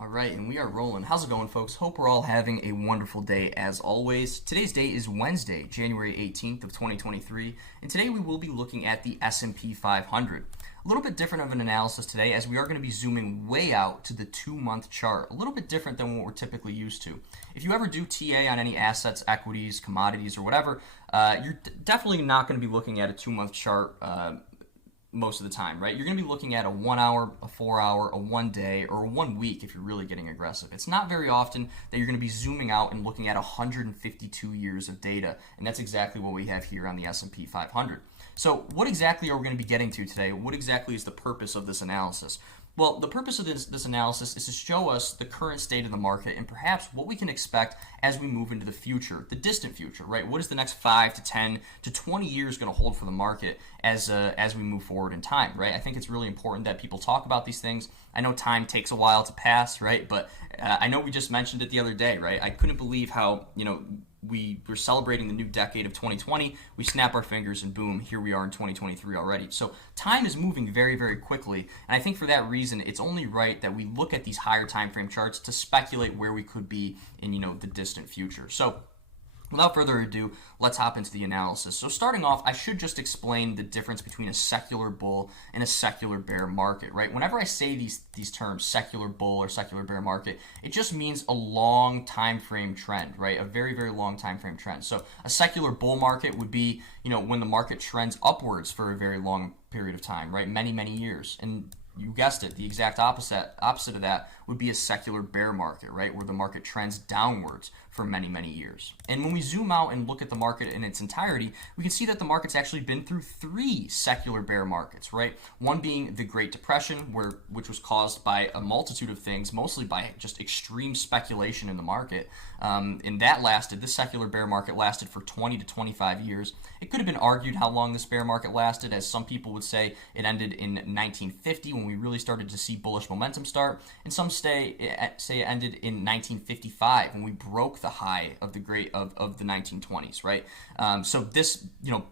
All right, and we are rolling. How's it going, folks? Hope we're all having a wonderful day as always. Today's date is Wednesday, January 18th of 2023, and today we will be looking at the S&P 500. A little bit different of an analysis today as we are going to be zooming way out to the 2-month chart. A little bit different than what we're typically used to. If you ever do TA on any assets, equities, commodities, or whatever, you're definitely not going to be looking at a 2-month chart most of the time, right? You're going to be looking at a 1 hour, a 4 hour, a 1 day, or a 1 week if you're really getting aggressive. It's not very often that you're going to be zooming out and looking at 152 years of data, and that's exactly what we have here on the S&P 500. So what exactly are we going to be getting to today? What exactly is the purpose of this analysis? Well, the purpose of this analysis is to show us the current state of the market and perhaps what we can expect as we move into the future, the distant future, right? What is the next 5 to 10 to 20 years going to hold for the market as we move forward in time, right? I think it's really important that people talk about these things. I know time takes a while to pass, right? But I know we just mentioned it the other day, right? I couldn't believe how, we were celebrating the new decade of 2020. We snap our fingers and boom, here we are in 2023 already. So time is moving very, very quickly. And I think for that reason, it's only right that we look at these higher time frame charts to speculate where we could be in, the distant future. So without further ado, let's hop into the analysis. So starting off, I should just explain the difference between a secular bull and a secular bear market, right? Whenever I say these terms, secular bull or secular bear market, it just means a long time frame trend, right? A very, very long time frame trend. So a secular bull market would be, when the market trends upwards for a very long period of time, right? Many, many years. And you guessed it, the exact opposite of that would be a secular bear market, right? Where the market trends downwards for many, many years. And when we zoom out and look at the market in its entirety, we can see that the market's actually been through 3 secular bear markets, right? One being the Great Depression, which was caused by a multitude of things, mostly by just extreme speculation in the market. And this secular bear market lasted for 20 to 25 years. It could have been argued how long this bear market lasted, as some people would say it ended in 1950 when we really started to see bullish momentum start, and some say it ended in 1955 when we broke the high of the 1920s, right? So this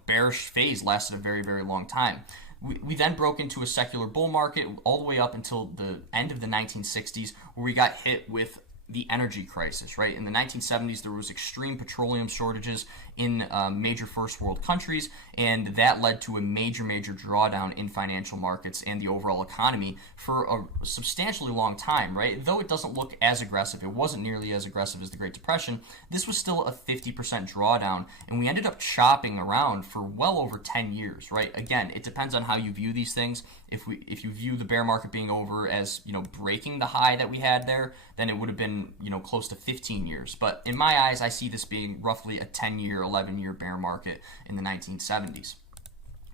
bearish phase lasted a very, very long time. We then broke into a secular bull market all the way up until the end of the 1960s, where we got hit with the energy crisis, right? In the 1970s, there was extreme petroleum shortages in major first world countries, and that led to a major, major drawdown in financial markets and the overall economy for a substantially long time, right? Though it doesn't look as aggressive, it wasn't nearly as aggressive as the Great Depression, this was still a 50% drawdown, and we ended up chopping around for well over 10 years, right? Again, it depends on how you view these things. If you view the bear market being over as, breaking the high that we had there, then it would have been, close to 15 years. But in my eyes, I see this being roughly a 10-year, 11-year bear market in the 1970s.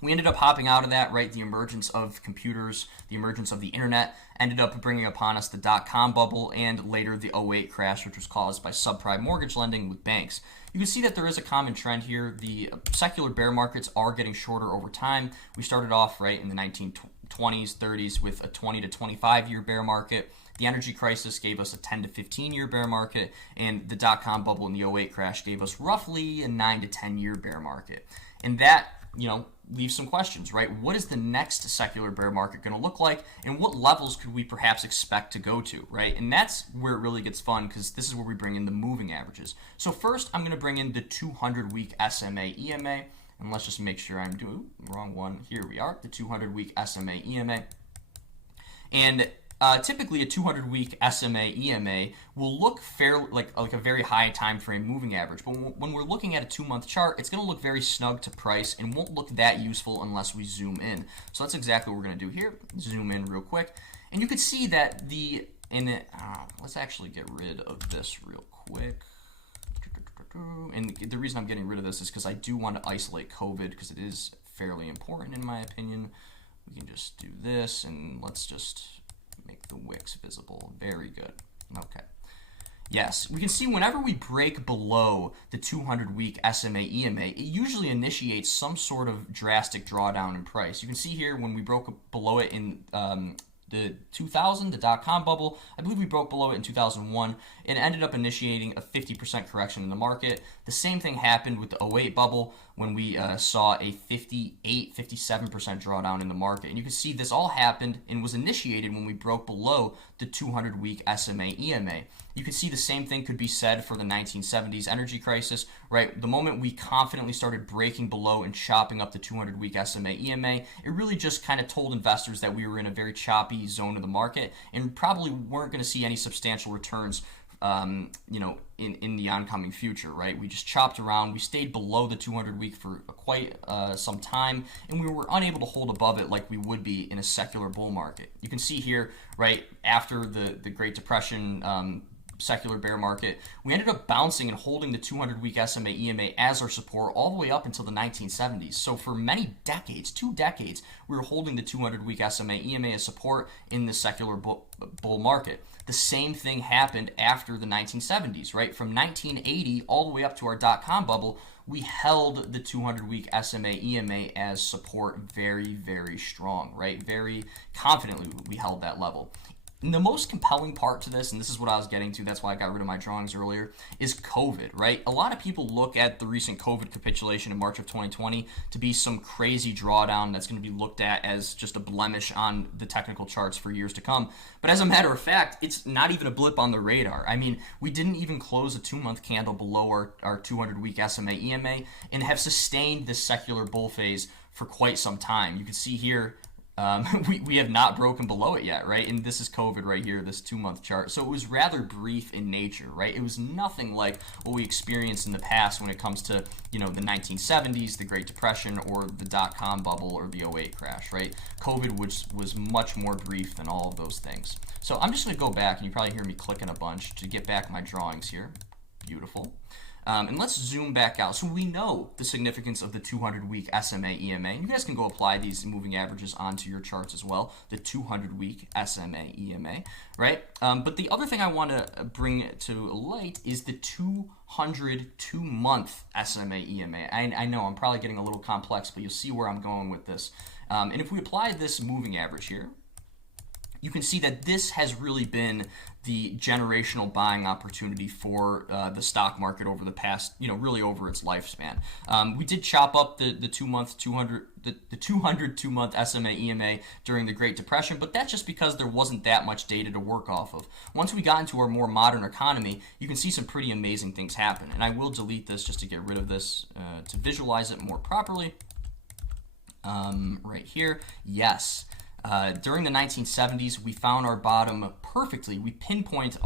We ended up hopping out of that, right? The emergence of computers, the emergence of the internet ended up bringing upon us the dot-com bubble and later the '08 crash, which was caused by subprime mortgage lending with banks. You can see that there is a common trend here. The secular bear markets are getting shorter over time. We started off, right, in the 1920s, 30s with a 20 to 25 year bear market. The energy crisis gave us a 10 to 15 year bear market, and the dot-com bubble and the '08 crash gave us roughly a 9 to 10 year bear market. And that, leaves some questions, right? What is the next secular bear market going to look like, and what levels could we perhaps expect to go to, right? And that's where it really gets fun, because this is where we bring in the moving averages. So first, I'm going to bring in the 200-week SMA EMA, and let's just make sure I'm doing wrong one. Here we are, the 200-week SMA EMA. And typically, a 200-week SMA EMA will look fairly like a very high time frame moving average. But when we're looking at a 2-month chart, it's going to look very snug to price and won't look that useful unless we zoom in. So that's exactly what we're going to do here. Zoom in real quick, and you can see that let's actually get rid of this real quick. And the reason I'm getting rid of this is because I do want to isolate COVID, because it is fairly important in my opinion. We can just do this, and let's just make the wicks visible. Very good. Okay. Yes, we can see whenever we break below the 200-week SMA EMA, it usually initiates some sort of drastic drawdown in price. You can see here when we broke below it in the 2000, the dot-com bubble. I believe we broke below it in 2001. It ended up initiating a 50% correction in the market. The same thing happened with the '08 bubble. when we saw a 57% drawdown in the market. And you can see this all happened and was initiated when we broke below the 200-week SMA EMA. You can see the same thing could be said for the 1970s energy crisis, right? The moment we confidently started breaking below and chopping up the 200-week SMA EMA, it really just kind of told investors that we were in a very choppy zone of the market and probably weren't going to see any substantial returns in the oncoming future, right? We just chopped around. We stayed below the 200-week for quite some time, and we were unable to hold above it like we would be in a secular bull market. You can see here, right, after the Great Depression, secular bear market, we ended up bouncing and holding the 200-week SMA EMA as our support all the way up until the 1970s. So for many decades, 2 decades, we were holding the 200-week SMA EMA as support in the secular bull market. The same thing happened after the 1970s, right? From 1980 all the way up to our dot-com bubble, we held the 200-week SMA EMA as support very, very strong, right? Very confidently we held that level. And the most compelling part to this, and this is what I was getting to, that's why I got rid of my drawings earlier, is COVID, right? A lot of people look at the recent COVID capitulation in March of 2020 to be some crazy drawdown that's going to be looked at as just a blemish on the technical charts for years to come. But as a matter of fact, it's not even a blip on the radar. I mean, we didn't even close a 2-month candle below our 200-week SMA EMA and have sustained this secular bull phase for quite some time. You can see here, we have not broken below it yet, right? And this is COVID right here, this 2-month chart. So it was rather brief in nature, right? It was nothing like what we experienced in the past when it comes to, the 1970s, the Great Depression, or the dot-com bubble, or the '08 crash, right? COVID was much more brief than all of those things. So I'm just going to go back, and you probably hear me clicking a bunch to get back my drawings here. Beautiful. And let's zoom back out. So we know the significance of the 200-week SMA EMA. And you guys can go apply these moving averages onto your charts as well, the 200-week SMA EMA, right? But the other thing I want to bring to light is the 202-month SMA EMA. I know I'm probably getting a little complex, but you'll see where I'm going with this. And if we apply this moving average here, you can see that this has really been the generational buying opportunity for the stock market over the past, really over its lifespan. We did chop up the 202-month SMA EMA during the Great Depression, but that's just because there wasn't that much data to work off of. Once we got into our more modern economy, you can see some pretty amazing things happen. And I will delete this just to get rid of this to visualize it more properly. Right here, yes. During the 1970s, we found our bottom perfectly. We pinpointed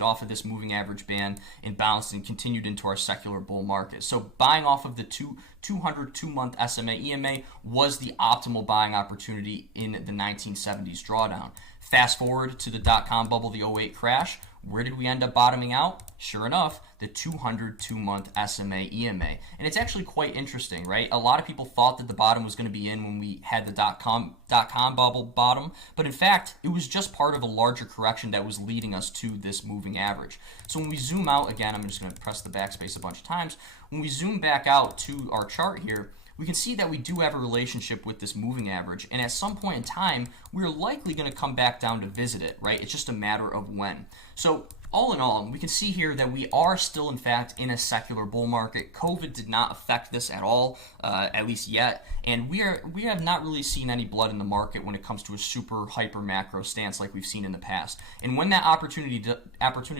off of this moving average band and bounced and continued into our secular bull market. So buying off of the 202-month SMA EMA was the optimal buying opportunity in the 1970s drawdown. Fast forward to the dot-com bubble, the '08 crash. Where did we end up bottoming out? Sure enough, the 202-month SMA EMA. And it's actually quite interesting, right? A lot of people thought that the bottom was going to be in when we had the dot-com bubble bottom, but in fact, it was just part of a larger correction that was leading us to this moving average. So when we zoom out, again, I'm just going to press the backspace a bunch of times. When we zoom back out to our chart here, we can see that we do have a relationship with this moving average, and at some point in time, we're likely going to come back down to visit it, right? It's just a matter of when. So all in all, we can see here that we are still, in fact, in a secular bull market. COVID did not affect this at all, at least yet, and we have not really seen any blood in the market when it comes to a super hyper macro stance like we've seen in the past. And when that opportunity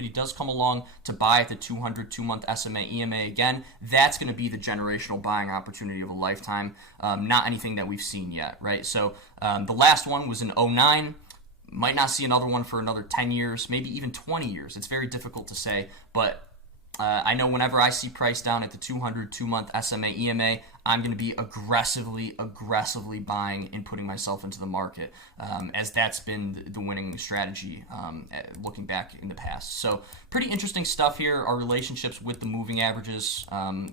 does come along to buy at the 202-month SMA EMA again, that's going to be the generational buying opportunity of a lifetime, not anything that we've seen yet, right? So the last one was in '09. Might not see another one for another 10 years, maybe even 20 years. It's very difficult to say, but I know whenever I see price down at the 202-month SMA EMA, I'm going to be aggressively buying and putting myself into the market, as that's been the winning strategy looking back in the past. So pretty interesting stuff here, our relationships with the moving averages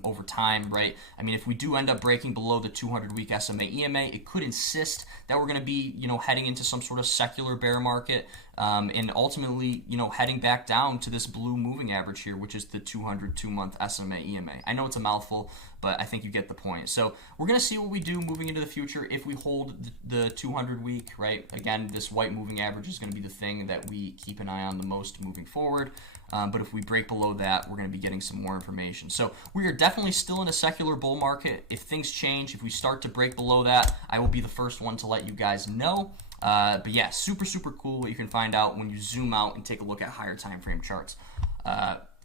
over time, right? I mean, if we do end up breaking below the 200-week SMA EMA, it could insist that we're going to be, heading into some sort of secular bear market, and ultimately, heading back down to this blue moving average here, which is the 202-month SMA EMA. I know it's a mouthful, but I think you get the point. So we're going to see what we do moving into the future if we hold the 200 week, right? Again, this white moving average is going to be the thing that we keep an eye on the most moving forward. But if we break below that, we're going to be getting some more information. So we are definitely still in a secular bull market. If things change, if we start to break below that, I will be the first one to let you guys know. But yeah, super, super cool what you can find out when you zoom out and take a look at higher time frame charts.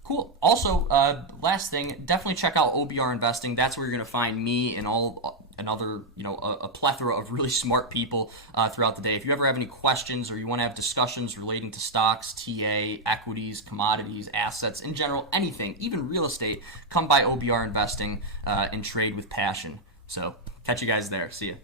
Cool. Also, last thing, definitely check out OBR Investing. That's where you're going to find me and all another, a plethora of really smart people throughout the day. If you ever have any questions or you want to have discussions relating to stocks, TA, equities, commodities, assets, in general, anything, even real estate, come by OBR Investing and trade with passion. So catch you guys there. See ya.